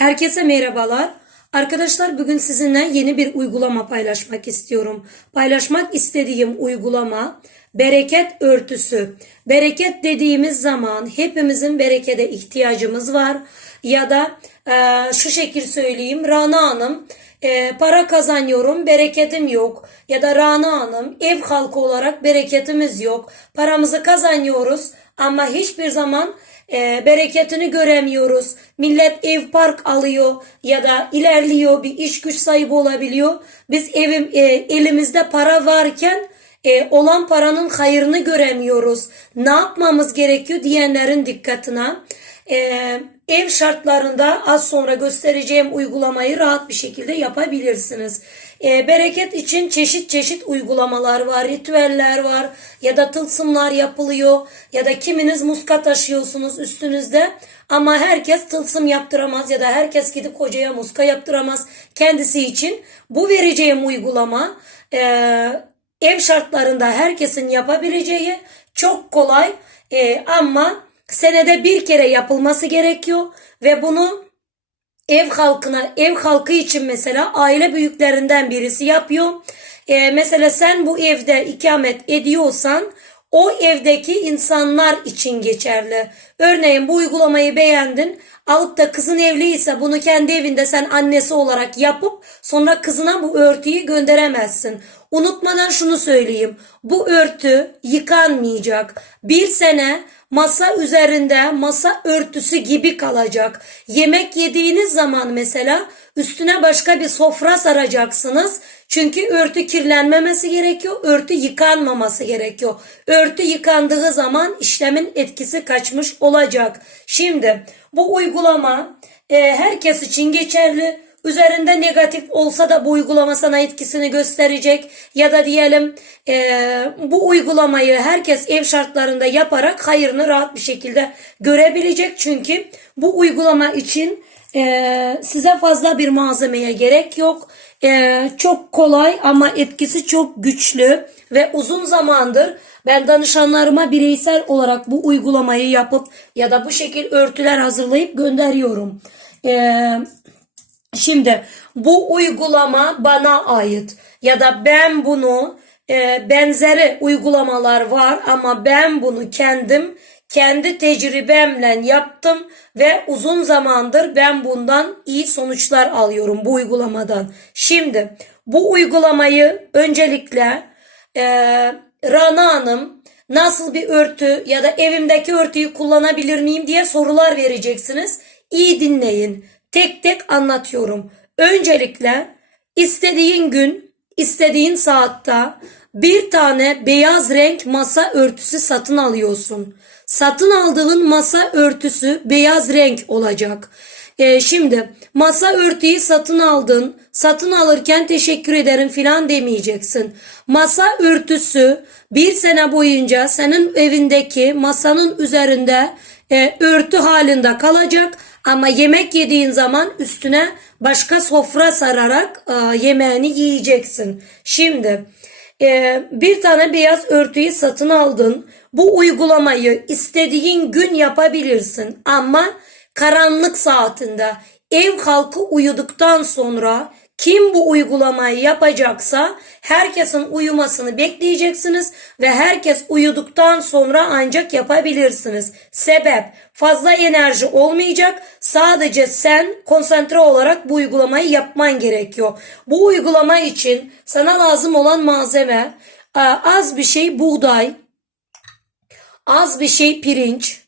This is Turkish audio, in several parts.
Herkese merhabalar. Arkadaşlar bugün sizinle yeni bir uygulama paylaşmak istiyorum. Paylaşmak istediğim uygulama bereket örtüsü. Bereket dediğimiz zaman hepimizin berekete ihtiyacımız var. Ya da e, şu şekil söyleyeyim Rana Hanım e, para kazanıyorum bereketim yok. Ya da Rana Hanım ev halkı olarak bereketimiz yok. Paramızı kazanıyoruz ama hiçbir zaman e, bereketini göremiyoruz. Millet ev park alıyor ya da ilerliyor bir iş güç sahibi olabiliyor. Biz evim e, elimizde para varken e, olan paranın hayrını göremiyoruz. Ne yapmamız gerekiyor diyenlerin dikkatine. E, ev şartlarında az sonra göstereceğim uygulamayı rahat bir şekilde yapabilirsiniz. E, bereket için çeşit çeşit uygulamalar var, ritüeller var ya da tılsımlar yapılıyor ya da kiminiz muska taşıyorsunuz üstünüzde ama herkes tılsım yaptıramaz ya da herkes gidip kocaya muska yaptıramaz kendisi için. Bu vereceğim uygulama e, ev şartlarında herkesin yapabileceği çok kolay e, ama senede bir kere yapılması gerekiyor ve bunu ev halkına, ev halkı için mesela aile büyüklerinden birisi yapıyor. Ee, mesela sen bu evde ikamet ediyorsan o evdeki insanlar için geçerli. Örneğin bu uygulamayı beğendin. Alıp da kızın evliyse bunu kendi evinde sen annesi olarak yapıp sonra kızına bu örtüyü gönderemezsin. Unutmadan şunu söyleyeyim. Bu örtü yıkanmayacak. Bir sene masa üzerinde masa örtüsü gibi kalacak. Yemek yediğiniz zaman mesela üstüne başka bir sofra saracaksınız. Çünkü örtü kirlenmemesi gerekiyor. Örtü yıkanmaması gerekiyor. Örtü yıkandığı zaman işlemin etkisi kaçmış olacak. Şimdi bu uygulama e, herkes için geçerli. Üzerinde negatif olsa da bu uygulama sana etkisini gösterecek. Ya da diyelim e, bu uygulamayı herkes ev şartlarında yaparak hayırını rahat bir şekilde görebilecek. Çünkü bu uygulama için e, size fazla bir malzemeye gerek yok. E, çok kolay ama etkisi çok güçlü ve uzun zamandır ben danışanlarıma bireysel olarak bu uygulamayı yapıp ya da bu şekil örtüler hazırlayıp gönderiyorum. Eee Şimdi bu uygulama bana ait ya da ben bunu e, benzeri uygulamalar var ama ben bunu kendim kendi tecrübemle yaptım ve uzun zamandır ben bundan iyi sonuçlar alıyorum bu uygulamadan. Şimdi bu uygulamayı öncelikle e, Rana Hanım nasıl bir örtü ya da evimdeki örtüyü kullanabilir miyim diye sorular vereceksiniz. İyi dinleyin tek tek anlatıyorum. Öncelikle istediğin gün, istediğin saatte bir tane beyaz renk masa örtüsü satın alıyorsun. Satın aldığın masa örtüsü beyaz renk olacak. Ee, şimdi masa örtüyü satın aldın. Satın alırken teşekkür ederim filan demeyeceksin. Masa örtüsü bir sene boyunca senin evindeki masanın üzerinde e, örtü halinde kalacak ama yemek yediğin zaman üstüne başka sofra sararak e, yemeğini yiyeceksin. Şimdi e, bir tane beyaz örtüyü satın aldın. Bu uygulamayı istediğin gün yapabilirsin ama karanlık saatinde ev halkı uyuduktan sonra kim bu uygulamayı yapacaksa herkesin uyumasını bekleyeceksiniz ve herkes uyuduktan sonra ancak yapabilirsiniz. Sebep fazla enerji olmayacak. Sadece sen konsantre olarak bu uygulamayı yapman gerekiyor. Bu uygulama için sana lazım olan malzeme e, az bir şey buğday, az bir şey pirinç,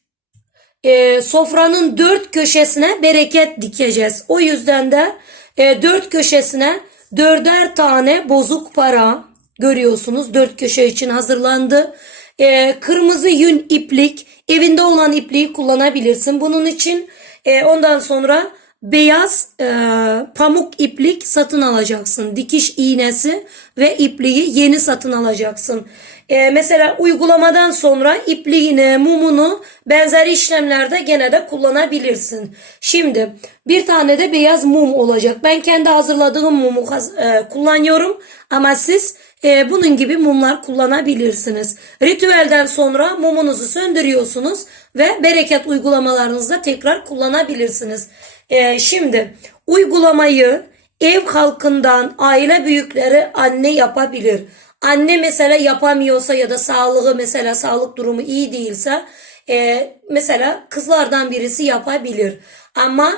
e, sofranın dört köşesine bereket dikeceğiz. O yüzden de e, dört köşesine dörder tane bozuk para görüyorsunuz. Dört köşe için hazırlandı. E, kırmızı yün iplik evinde olan ipliği kullanabilirsin. Bunun için e, ondan sonra beyaz e, pamuk iplik satın alacaksın. Dikiş iğnesi ve ipliği yeni satın alacaksın. E, mesela uygulamadan sonra ipliğini, mumunu benzer işlemlerde gene de kullanabilirsin. Şimdi bir tane de beyaz mum olacak. Ben kendi hazırladığım mumu e, kullanıyorum ama siz e, bunun gibi mumlar kullanabilirsiniz. Ritüelden sonra mumunuzu söndürüyorsunuz ve bereket uygulamalarınızda tekrar kullanabilirsiniz. Ee, şimdi uygulamayı ev halkından aile büyükleri anne yapabilir. Anne mesela yapamıyorsa ya da sağlığı mesela sağlık durumu iyi değilse e, mesela kızlardan birisi yapabilir. Ama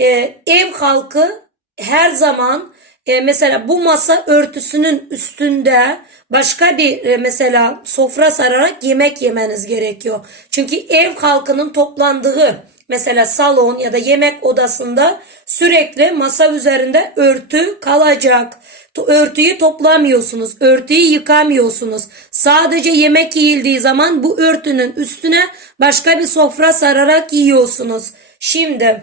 e, ev halkı her zaman e, mesela bu masa örtüsünün üstünde başka bir e, mesela sofra sararak yemek yemeniz gerekiyor. Çünkü ev halkının toplandığı mesela salon ya da yemek odasında sürekli masa üzerinde örtü kalacak. Örtüyü toplamıyorsunuz, örtüyü yıkamıyorsunuz. Sadece yemek yiyildiği zaman bu örtünün üstüne başka bir sofra sararak yiyorsunuz. Şimdi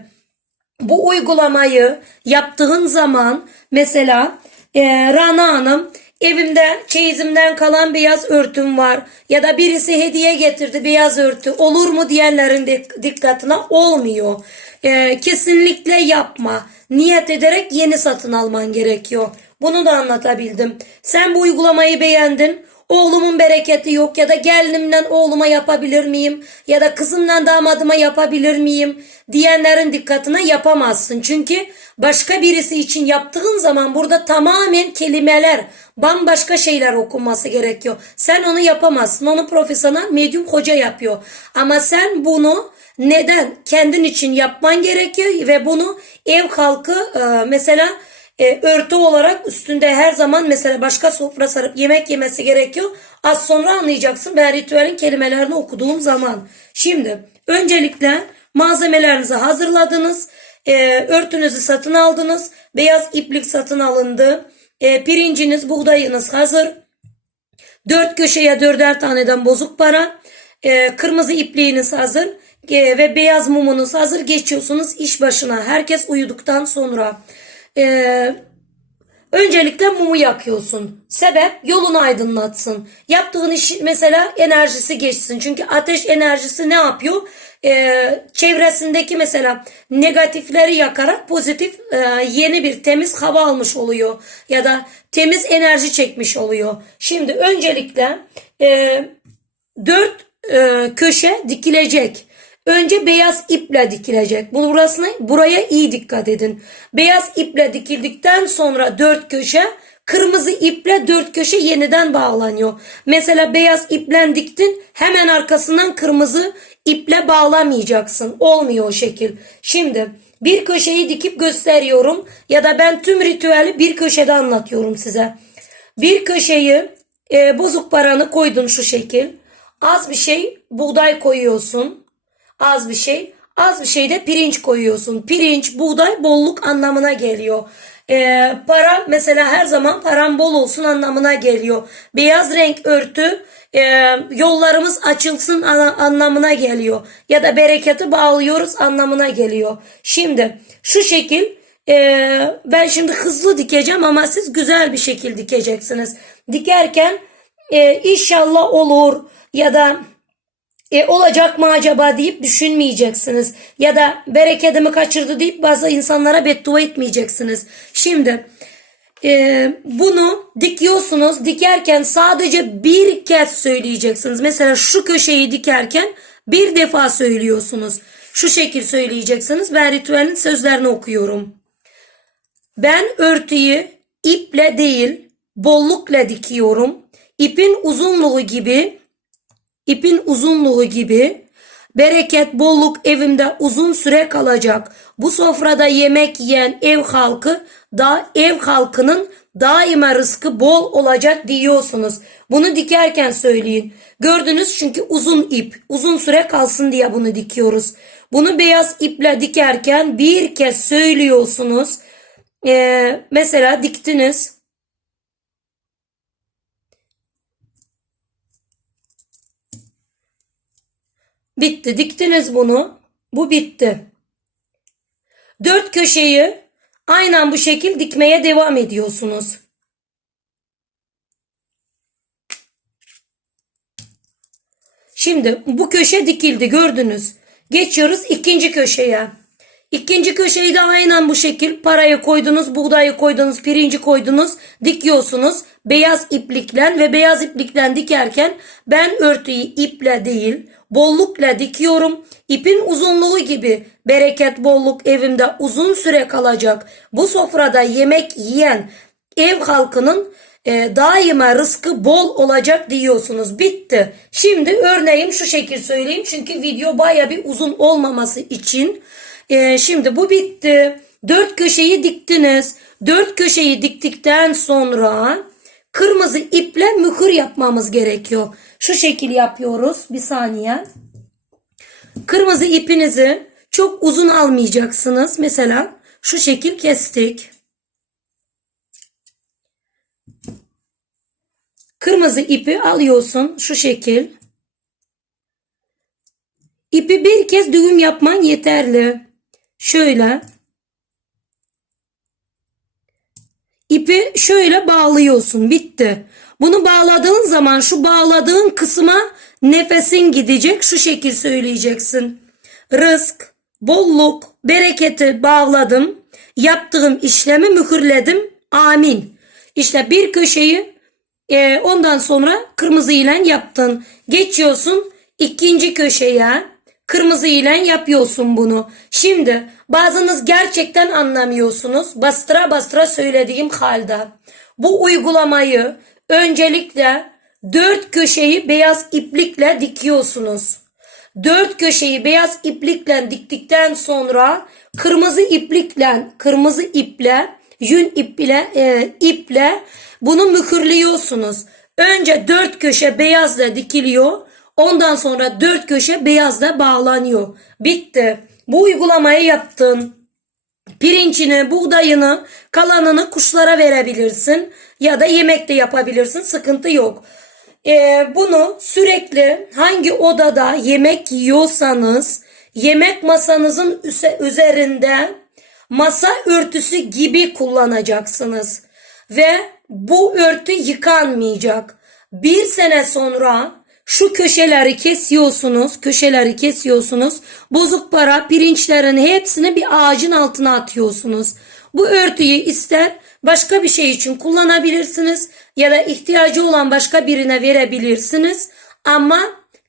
bu uygulamayı yaptığın zaman mesela e, Rana Hanım evimde çeyizimden kalan beyaz örtüm var ya da birisi hediye getirdi beyaz örtü olur mu diyenlerin dik- dikkatine olmuyor. E, kesinlikle yapma. Niyet ederek yeni satın alman gerekiyor. Bunu da anlatabildim. Sen bu uygulamayı beğendin. Oğlumun bereketi yok ya da gelinimden oğluma yapabilir miyim ya da kızımdan damadıma yapabilir miyim diyenlerin dikkatine yapamazsın. Çünkü başka birisi için yaptığın zaman burada tamamen kelimeler bambaşka şeyler okunması gerekiyor. Sen onu yapamazsın. Onu profesyonel medyum hoca yapıyor. Ama sen bunu neden kendin için yapman gerekiyor ve bunu ev halkı e, mesela e, örtü olarak üstünde her zaman mesela başka sofra sarıp yemek yemesi gerekiyor. Az sonra anlayacaksın ben ritüelin kelimelerini okuduğum zaman. Şimdi öncelikle malzemelerinizi hazırladınız. E, örtünüzü satın aldınız. Beyaz iplik satın alındı. E, pirinciniz, buğdayınız hazır. Dört köşeye dörder taneden bozuk para. E, kırmızı ipliğiniz hazır. E, ve beyaz mumunuz hazır. Geçiyorsunuz iş başına. Herkes uyuduktan sonra. E, Öncelikle mumu yakıyorsun. Sebep yolunu aydınlatsın. Yaptığın iş mesela enerjisi geçsin. Çünkü ateş enerjisi ne yapıyor? Ee, çevresindeki mesela negatifleri yakarak pozitif e, yeni bir temiz hava almış oluyor. Ya da temiz enerji çekmiş oluyor. Şimdi öncelikle e, dört e, köşe dikilecek. Önce beyaz iple dikilecek. Bu burasına buraya iyi dikkat edin. Beyaz iple dikildikten sonra dört köşe kırmızı iple dört köşe yeniden bağlanıyor. Mesela beyaz iple diktin hemen arkasından kırmızı iple bağlamayacaksın. Olmuyor o şekil. Şimdi bir köşeyi dikip gösteriyorum ya da ben tüm ritüeli bir köşede anlatıyorum size. Bir köşeyi e, bozuk paranı koydun şu şekil. Az bir şey buğday koyuyorsun az bir şey. Az bir şey de pirinç koyuyorsun. Pirinç, buğday bolluk anlamına geliyor. Ee, para mesela her zaman param bol olsun anlamına geliyor. Beyaz renk örtü e, yollarımız açılsın anlamına geliyor. Ya da bereketi bağlıyoruz anlamına geliyor. Şimdi şu şekil e, ben şimdi hızlı dikeceğim ama siz güzel bir şekil dikeceksiniz. Dikerken e, inşallah olur ya da e, olacak mı acaba deyip düşünmeyeceksiniz. Ya da bereketimi kaçırdı deyip bazı insanlara beddua etmeyeceksiniz. Şimdi e, bunu dikiyorsunuz. Dikerken sadece bir kez söyleyeceksiniz. Mesela şu köşeyi dikerken bir defa söylüyorsunuz. Şu şekil söyleyeceksiniz. Ben ritüelin sözlerini okuyorum. Ben örtüyü iple değil bollukla dikiyorum. İpin uzunluğu gibi ipin uzunluğu gibi bereket, bolluk evimde uzun süre kalacak. Bu sofrada yemek yiyen ev halkı da ev halkının daima rızkı bol olacak diyorsunuz. Bunu dikerken söyleyin. Gördünüz çünkü uzun ip, uzun süre kalsın diye bunu dikiyoruz. Bunu beyaz iple dikerken bir kez söylüyorsunuz. Ee, mesela diktiniz. Bitti. Diktiniz bunu. Bu bitti. Dört köşeyi aynen bu şekil dikmeye devam ediyorsunuz. Şimdi bu köşe dikildi gördünüz. Geçiyoruz ikinci köşeye. İkinci köşeyi de aynen bu şekil parayı koydunuz, buğdayı koydunuz, pirinci koydunuz, dikiyorsunuz. Beyaz iplikle ve beyaz iplikle dikerken ben örtüyü iple değil, bollukla dikiyorum. İpin uzunluğu gibi bereket, bolluk evimde uzun süre kalacak. Bu sofrada yemek yiyen ev halkının e, daima rızkı bol olacak diyorsunuz. Bitti. Şimdi örneğim şu şekil söyleyeyim. Çünkü video baya bir uzun olmaması için. E, şimdi bu bitti. Dört köşeyi diktiniz. Dört köşeyi diktikten sonra kırmızı iple mühür yapmamız gerekiyor. Şu şekil yapıyoruz. Bir saniye. Kırmızı ipinizi çok uzun almayacaksınız. Mesela şu şekil kestik. Kırmızı ipi alıyorsun şu şekil. İpi bir kez düğüm yapman yeterli. Şöyle. İpi şöyle bağlıyorsun. Bitti. Bunu bağladığın zaman şu bağladığın kısma nefesin gidecek. Şu şekil söyleyeceksin. Rızk, bolluk, bereketi bağladım. Yaptığım işlemi mühürledim. Amin. İşte bir köşeyi e, ondan sonra kırmızı ile yaptın. Geçiyorsun ikinci köşeye. Kırmızı ile yapıyorsun bunu. Şimdi bazınız gerçekten anlamıyorsunuz. Bastıra bastıra söylediğim halde. Bu uygulamayı öncelikle dört köşeyi beyaz iplikle dikiyorsunuz. Dört köşeyi beyaz iplikle diktikten sonra kırmızı iplikle, kırmızı iple, yün iple, e, iple bunu mühürlüyorsunuz. Önce dört köşe beyazla dikiliyor. Ondan sonra dört köşe beyazla bağlanıyor. Bitti. Bu uygulamayı yaptın. Pirincini, buğdayını, kalanını kuşlara verebilirsin. Ya da yemek de yapabilirsin. Sıkıntı yok. Ee, bunu sürekli hangi odada yemek yiyorsanız yemek masanızın üzerinde masa örtüsü gibi kullanacaksınız. Ve bu örtü yıkanmayacak. Bir sene sonra şu köşeleri kesiyorsunuz, köşeleri kesiyorsunuz. Bozuk para, pirinçlerin hepsini bir ağacın altına atıyorsunuz. Bu örtüyü ister başka bir şey için kullanabilirsiniz ya da ihtiyacı olan başka birine verebilirsiniz. Ama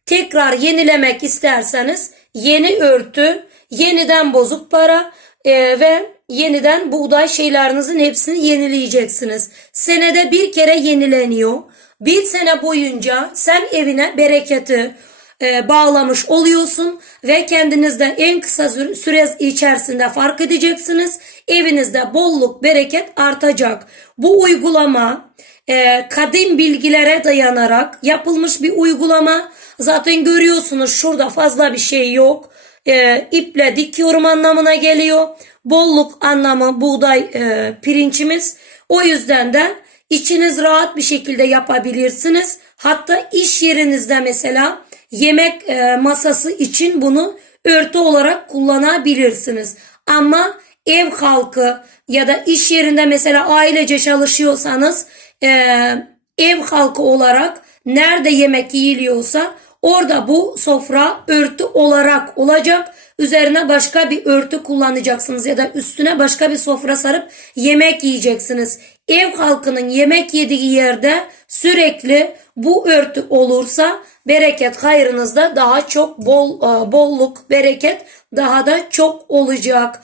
tekrar yenilemek isterseniz yeni örtü, yeniden bozuk para e, ve yeniden buğday şeylerinizin hepsini yenileyeceksiniz. Senede bir kere yenileniyor. Bir sene boyunca sen evine bereketi e, bağlamış oluyorsun ve kendinizde en kısa sü- süre içerisinde fark edeceksiniz. Evinizde bolluk, bereket artacak. Bu uygulama e, kadim bilgilere dayanarak yapılmış bir uygulama. Zaten görüyorsunuz şurada fazla bir şey yok. E, iple dikiyorum anlamına geliyor. Bolluk anlamı buğday e, pirinçimiz. O yüzden de içiniz rahat bir şekilde yapabilirsiniz. Hatta iş yerinizde mesela yemek e, masası için bunu örtü olarak kullanabilirsiniz. Ama ev halkı ya da iş yerinde mesela ailece çalışıyorsanız e, ev halkı olarak nerede yemek yiyiliyorsa orada bu sofra örtü olarak olacak. Üzerine başka bir örtü kullanacaksınız ya da üstüne başka bir sofra sarıp yemek yiyeceksiniz. Ev halkının yemek yediği yerde sürekli bu örtü olursa bereket hayrınızda daha çok bol bolluk bereket daha da çok olacak.